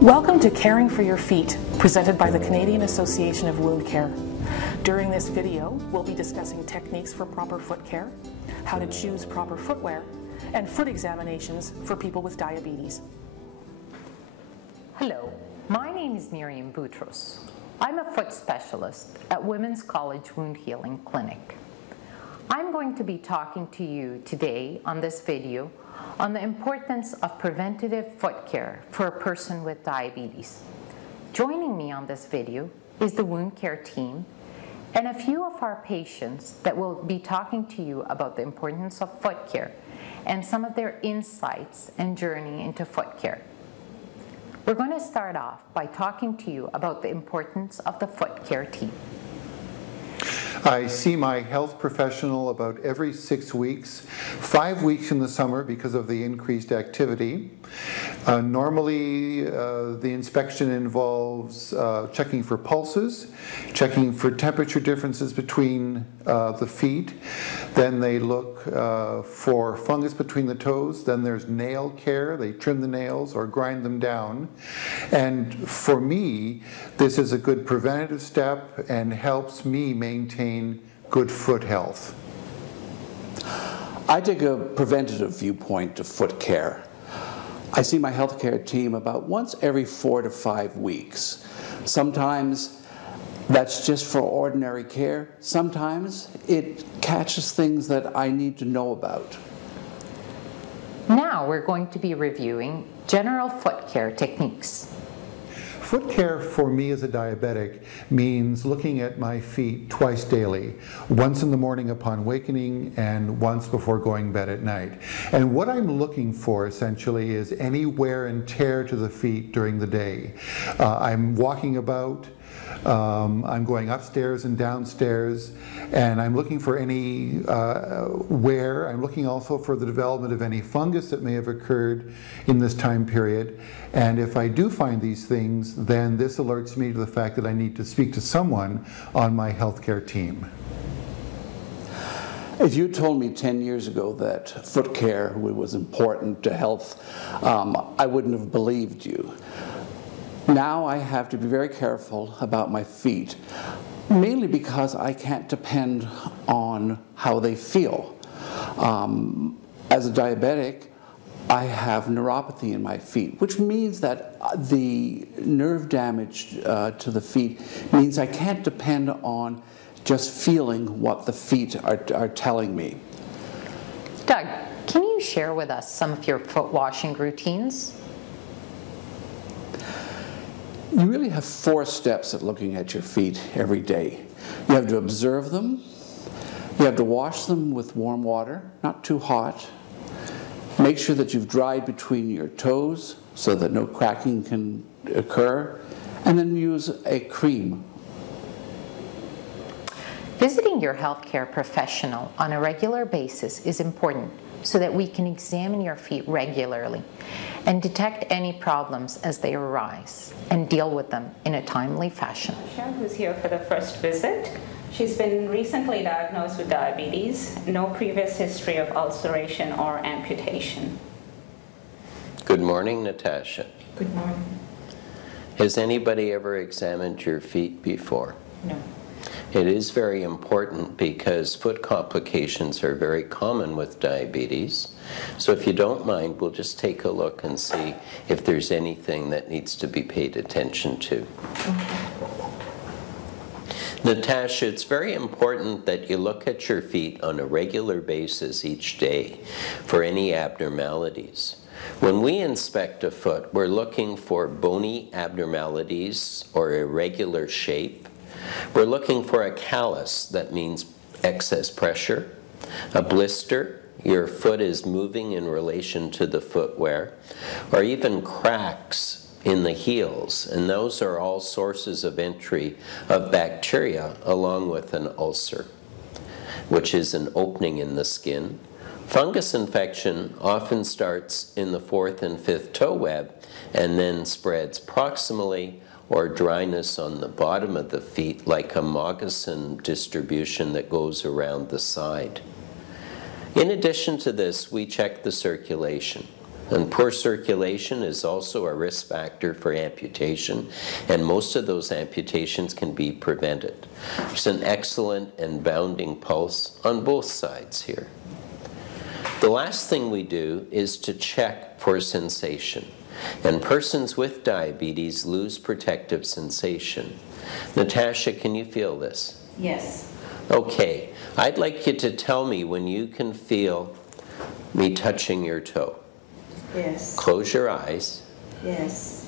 Welcome to Caring for Your Feet, presented by the Canadian Association of Wound Care. During this video, we'll be discussing techniques for proper foot care, how to choose proper footwear, and foot examinations for people with diabetes. Hello, my name is Miriam Boutros. I'm a foot specialist at Women's College Wound Healing Clinic. I'm going to be talking to you today on this video on the importance of preventative foot care for a person with diabetes. Joining me on this video is the wound care team and a few of our patients that will be talking to you about the importance of foot care and some of their insights and journey into foot care. We're going to start off by talking to you about the importance of the foot care team. I see my health professional about every 6 weeks, 5 weeks in the summer because of the increased activity. Normally, the inspection involves checking for pulses, checking for temperature differences between the feet. Then they look for fungus between the toes. Then there's nail care. They trim the nails or grind them down. And for me, this is a good preventative step and helps me maintain good foot health. I take a preventative viewpoint to foot care. I see my healthcare team about once every 4 to 5 weeks. Sometimes that's just for ordinary care. Sometimes it catches things that I need to know about. Now we're going to be reviewing general foot care techniques. Foot care for me as a diabetic means looking at my feet twice daily, once in the morning upon awakening and once before going to bed at night. And what I'm looking for essentially is any wear and tear to the feet during the day. I'm walking about, I'm going upstairs and downstairs, and I'm looking for any wear. I'm looking also for the development of any fungus that may have occurred in this time period. And if I do find these things, then this alerts me to the fact that I need to speak to someone on my healthcare team. If you told me 10 years ago that foot care was important to health, I wouldn't have believed you. Now I have to be very careful about my feet, mainly because I can't depend on how they feel. As a diabetic, I have neuropathy in my feet, which means that the nerve damage to the feet means I can't depend on just feeling what the feet are telling me. Doug, can you share with us some of your foot washing routines? You really have 4 steps at looking at your feet every day. You have to observe them, you have to wash them with warm water, not too hot. Make sure that you've dried between your toes so that no cracking can occur, and then use a cream. Visiting your healthcare professional on a regular basis is important so that we can examine your feet regularly and detect any problems as they arise and deal with them in a timely fashion. Sharon, who's here for the first visit. She's been recently diagnosed with diabetes, no previous history of ulceration or amputation. Good morning, Natasha. Good morning. Has anybody ever examined your feet before? No. It is very important because foot complications are very common with diabetes. So if you don't mind, we'll just take a look and see if there's anything that needs to be paid attention to. Natasha, it's very important that you look at your feet on a regular basis each day for any abnormalities. When we inspect a foot, we're looking for bony abnormalities or irregular shape. We're looking for a callus, that means excess pressure, a blister, your foot is moving in relation to the footwear, or even cracks in the heels, and those are all sources of entry of bacteria along with an ulcer, which is an opening in the skin. Fungus infection often starts in the 4th and 5th toe web and then spreads proximally, or dryness on the bottom of the feet like a moccasin distribution that goes around the side. In addition to this, we check the circulation. And poor circulation is also a risk factor for amputation, and most of those amputations can be prevented. There's an excellent and bounding pulse on both sides here. The last thing we do is to check for sensation. And persons with diabetes lose protective sensation. Natasha, can you feel this? Yes. Okay, I'd like you to tell me when you can feel me touching your toe. Yes. Close your eyes. Yes.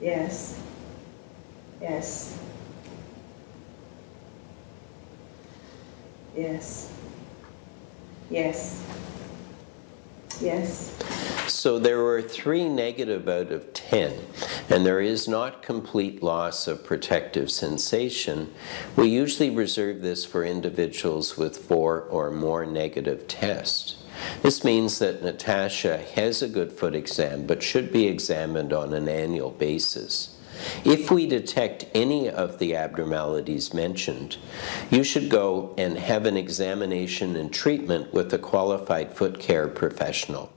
Yes. Yes. Yes. Yes. Yes. So there were 3 negative out of 10, and there is not complete loss of protective sensation. We usually reserve this for individuals with 4 or more negative tests. This means that Natasha has a good foot exam, but should be examined on an annual basis. If we detect any of the abnormalities mentioned, you should go and have an examination and treatment with a qualified foot care professional.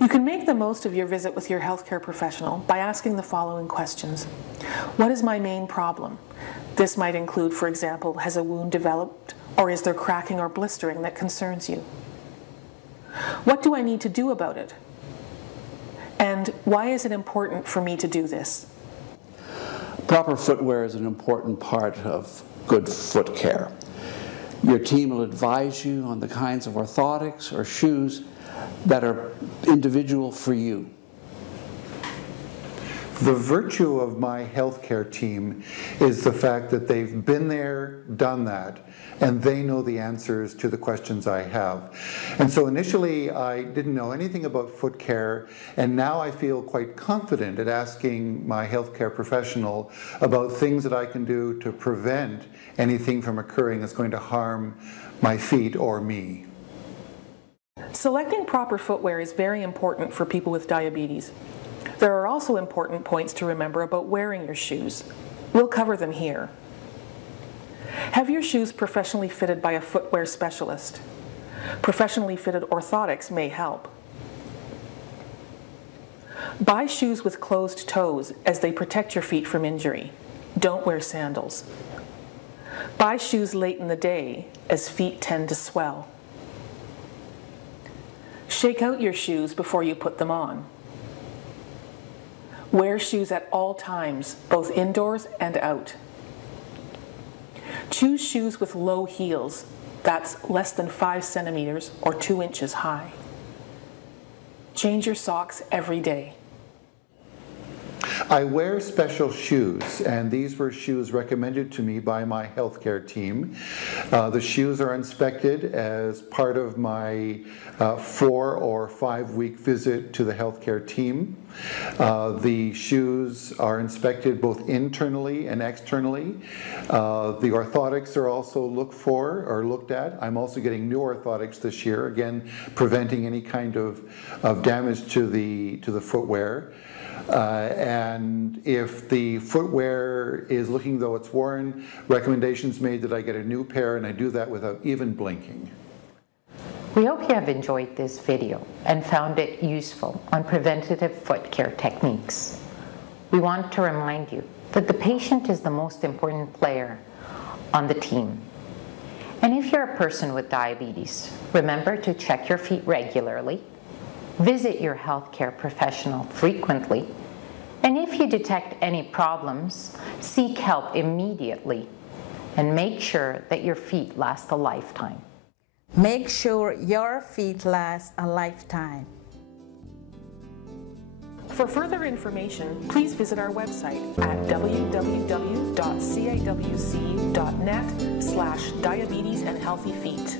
You can make the most of your visit with your healthcare professional by asking the following questions. What is my main problem? This might include, for example, has a wound developed, or is there cracking or blistering that concerns you? What do I need to do about it? And why is it important for me to do this? Proper footwear is an important part of good foot care. Your team will advise you on the kinds of orthotics or shoes that are individual for you. The virtue of my healthcare team is the fact that they've been there, done that, and they know the answers to the questions I have. And so initially I didn't know anything about foot care, and now I feel quite confident at asking my healthcare professional about things that I can do to prevent anything from occurring that's going to harm my feet or me. Selecting proper footwear is very important for people with diabetes. There are also important points to remember about wearing your shoes. We'll cover them here. Have your shoes professionally fitted by a footwear specialist. Professionally fitted orthotics may help. Buy shoes with closed toes as they protect your feet from injury. Don't wear sandals. Buy shoes late in the day as feet tend to swell. Shake out your shoes before you put them on. Wear shoes at all times, both indoors and out. Choose shoes with low heels, that's less than 5 centimeters or 2 inches high. Change your socks every day. I wear special shoes, and these were shoes recommended to me by my healthcare team. The shoes are inspected as part of my 4 or 5 week visit to the healthcare team. The shoes are inspected both internally and externally. The orthotics are also looked at. I'm also getting new orthotics this year, again preventing any kind of damage to the footwear. And if the footwear is looking though it's worn, recommendations made that I get a new pair, and I do that without even blinking. We hope you have enjoyed this video and found it useful on preventative foot care techniques. We want to remind you that the patient is the most important player on the team. And if you're a person with diabetes, remember to check your feet regularly, visit your healthcare professional frequently, and if you detect any problems, seek help immediately and make sure that your feet last a lifetime. Make sure your feet last a lifetime. For further information, please visit our website at www.cawc.net/diabetes and healthy feet.